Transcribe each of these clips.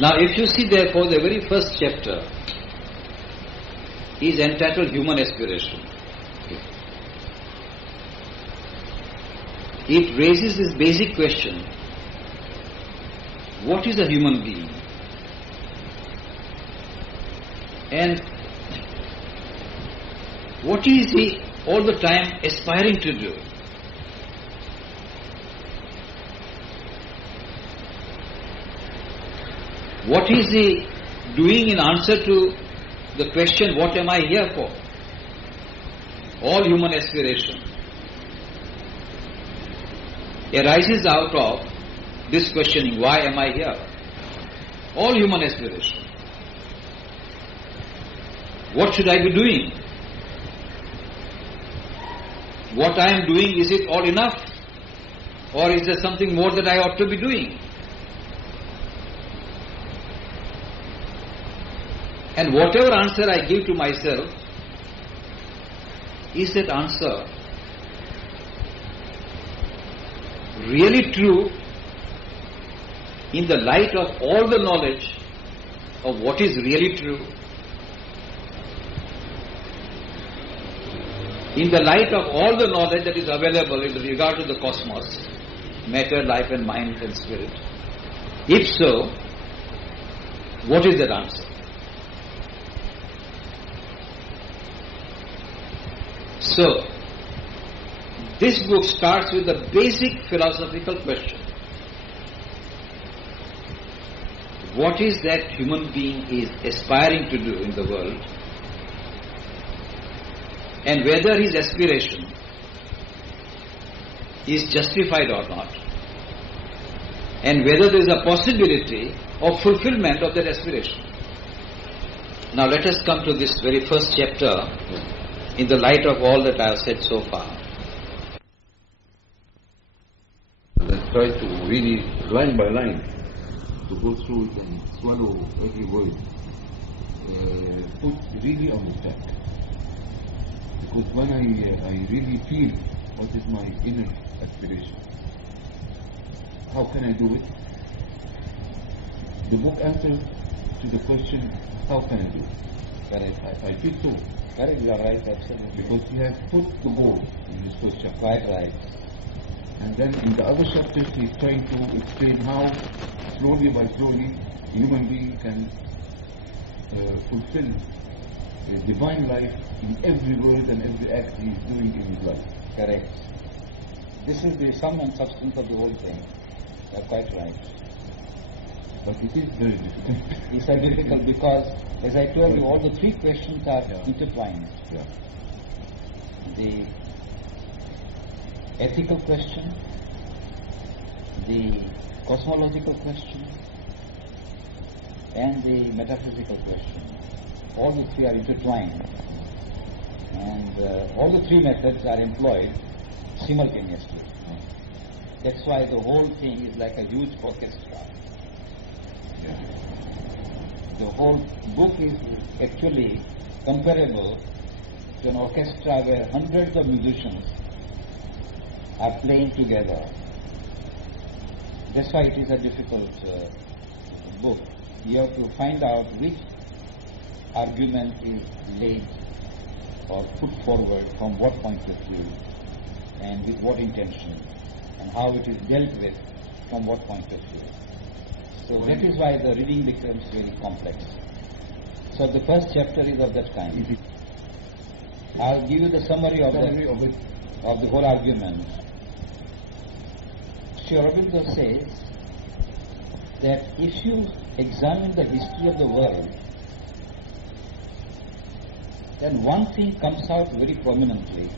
Now if you see therefore the very first chapter is entitled Human Aspiration. It raises this basic question, what is a human being? And what is he all the time aspiring to do? What is he doing in answer to the question, what am I here for? All human aspiration arises out of this questioning, why am I here? All human aspiration. What should I be doing? What I am doing, is it all enough? Or is there something more that I ought to be doing? And whatever answer I give to myself, is that answer really true in the light of all the knowledge of what is really true? In the light of all the knowledge that is available in regard to the cosmos, matter, life and mind and spirit? If so, what is that answer? So, this book starts with a basic philosophical question. What is that human being is aspiring to do in the world, and whether his aspiration is justified or not, and whether there is a possibility of fulfillment of that aspiration. Now let us come to this very first chapter in the light of all that I have said so far. Let's try to really, line by line, to go through it and swallow every word. Put really on the track. Because when I really feel what is my inner aspiration, how can I do it? The book answers to the question, how can I do it? But I feel so. Correct, you are right, absolutely. Because he has put the goal in his first chapter. Right. And then in the other chapters he's trying to explain how, slowly by slowly, human being can fulfill a divine life in every word and every act he is doing in his life. Correct. This is the sum and substance of the whole thing. You are quite right. But it is very difficult. It's very difficult because, as I told you, all the three questions are intertwined. Yeah. The ethical question, the cosmological question, and the metaphysical question. All the three are intertwined, and all the three methods are employed simultaneously. That's why the whole thing is like a huge orchestra. Yeah. The whole book is actually comparable to an orchestra where hundreds of musicians are playing together. That's why it is a difficult book. You have to find out which argument is laid or put forward from what point of view and with what intention, and how it is dealt with from what point of view. So that is why the reading becomes very complex. So the first chapter is of that kind. I'll give you the summary of the whole argument. Sri Aurobindo says that if you examine the history of the world, then one thing comes out very prominently,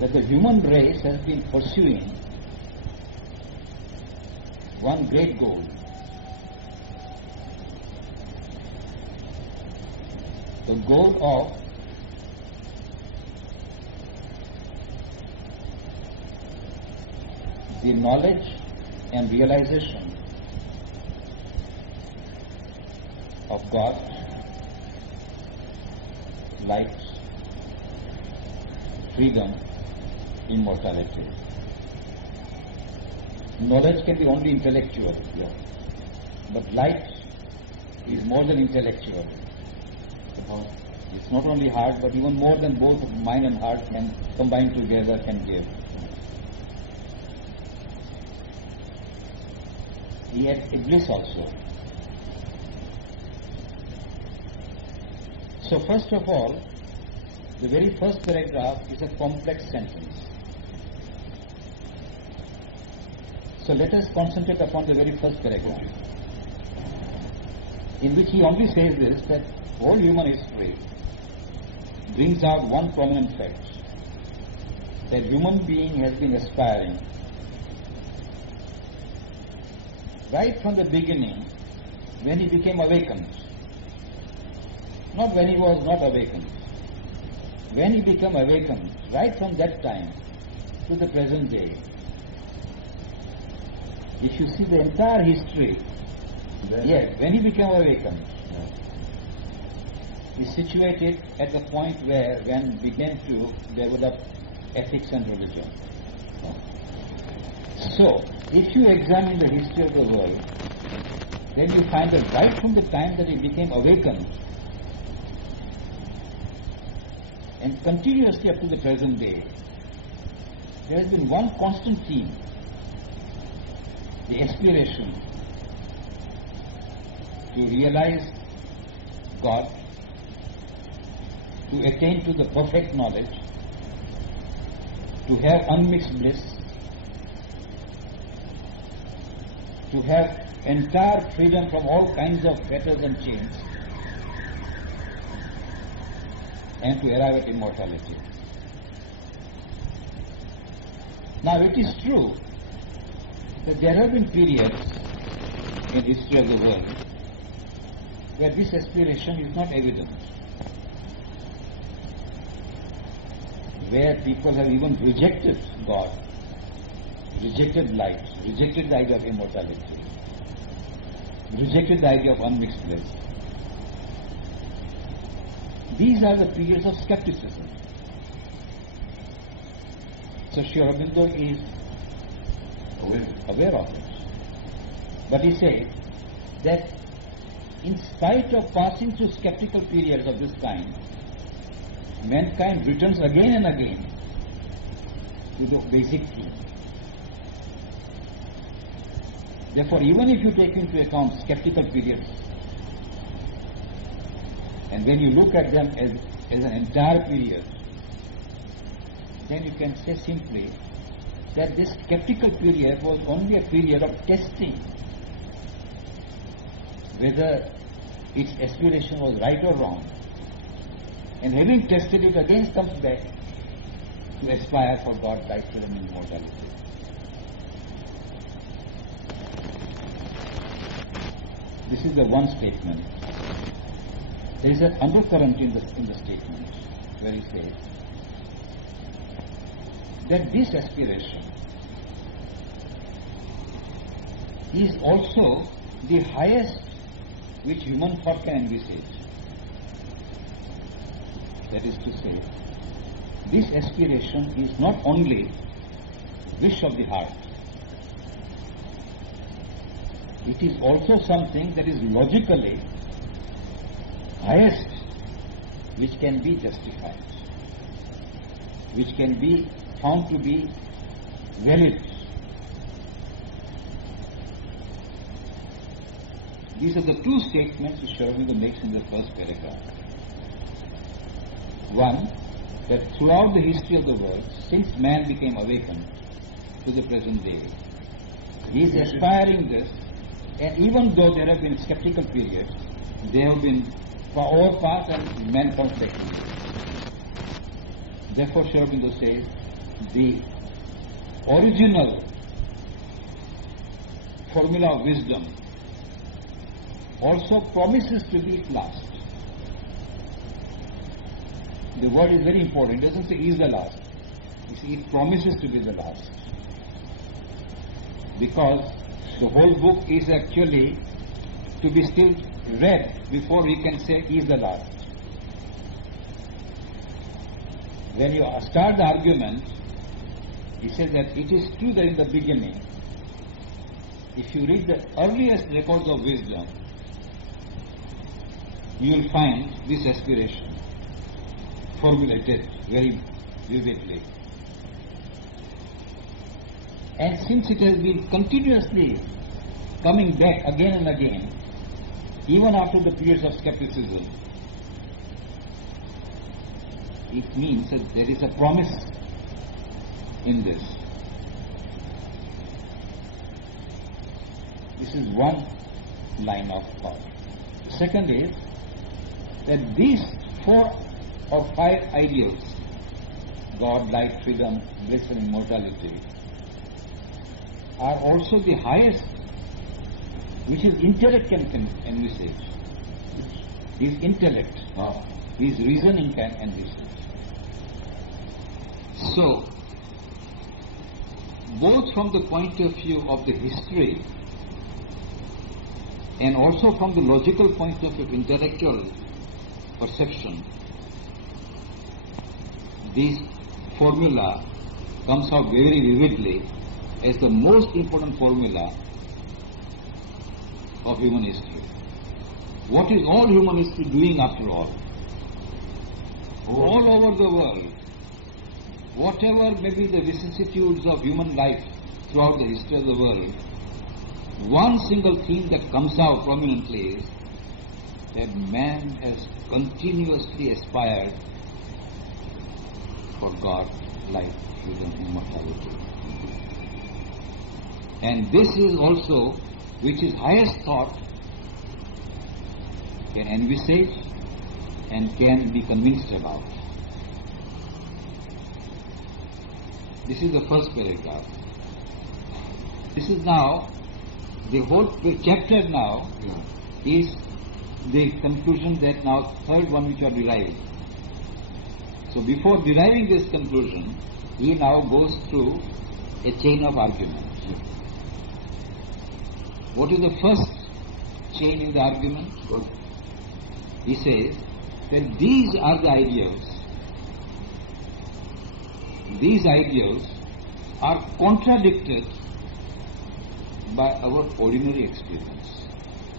that the human race has been pursuing one great goal. The goal of the knowledge and realization of God, light, freedom, immortality. Knowledge can be only intellectual. Yeah. But light is more than intellectual. It's not only heart, but even more than both mind and heart can combine together can give. He had a bliss also. So first of all, the very first paragraph is a complex sentence. So let us concentrate upon the very first paragraph, in which he only says this, that all human history brings out one prominent fact, that human being has been aspiring right from the beginning when he became awakened, not when he was not awakened. When he became awakened, right from that time to the present day, if you see the entire history, yes, when he became awakened, is situated at the point where one began to develop ethics and religion. So, if you examine the history of the world, then you find that right from the time that he became awakened and continuously up to the present day, there has been one constant theme, the aspiration to realize God, to attain to the perfect knowledge, to have unmixed bliss, to have entire freedom from all kinds of fetters and chains, and to arrive at immortality. Now it is true that there have been periods in the history of the world where this aspiration is not evident, where people have even rejected God, rejected light, rejected the idea of immortality, rejected the idea of unmixed bliss. These are the periods of skepticism. So Sri Aurobindo is aware of it. But he says that in spite of passing through skeptical periods of this kind, mankind returns again and again to the basic theme. Therefore, even if you take into account skeptical periods, and when you look at them as an entire period, then you can say simply that this skeptical period was only a period of testing whether its aspiration was right or wrong. And having tested it, again comes back to aspire for God's life, freedom and immortality. This is the one statement. There is an undercurrent in the statement where he says that this aspiration is also the highest which human thought can envisage. That is to say, this aspiration is not only wish of the heart, it is also something that is logically highest which can be justified, which can be found to be valid. These are the two statements which Sri Aurobindo makes in the first paragraph. One, that throughout the history of the world, since man became awakened to the present day, he is aspiring this, and even though there have been skeptical periods, they have been overpassed and man comes back. Therefore, Sri Aurobindo says, the original formula of wisdom also promises to be at last. The word is very important. It doesn't say is the last. You see, it promises to be the last. Because the whole book is actually to be still read before we can say is the last. When you start the argument, he says that it is true that in the beginning if you read the earliest records of wisdom, you will find this aspiration formulated very vividly. And since it has been continuously coming back again and again, even after the periods of skepticism, it means that there is a promise in this. This is one line of thought. The second is that these 4 or 5 ideals, God, light, freedom, bliss and immortality, are also the highest which his intellect can envisage. His intellect, his reasoning can envisage. So, both from the point of view of the history and also from the logical point of view of intellectual perception, this formula comes out very vividly as the most important formula of human history. What is all human history doing after all? All over the world, whatever may be the vicissitudes of human life throughout the history of the world, one single theme that comes out prominently is that man has continuously aspired for God, life, freedom, immortality. And this is also which his highest thought can envisage and can be convinced about. This is the first paragraph. This is now, the whole chapter now is the conclusion that now third one which are derived. So before deriving this conclusion, he now goes through a chain of arguments. What is the first chain in the argument? He says that these are the ideals. These ideals are contradicted by our ordinary experience.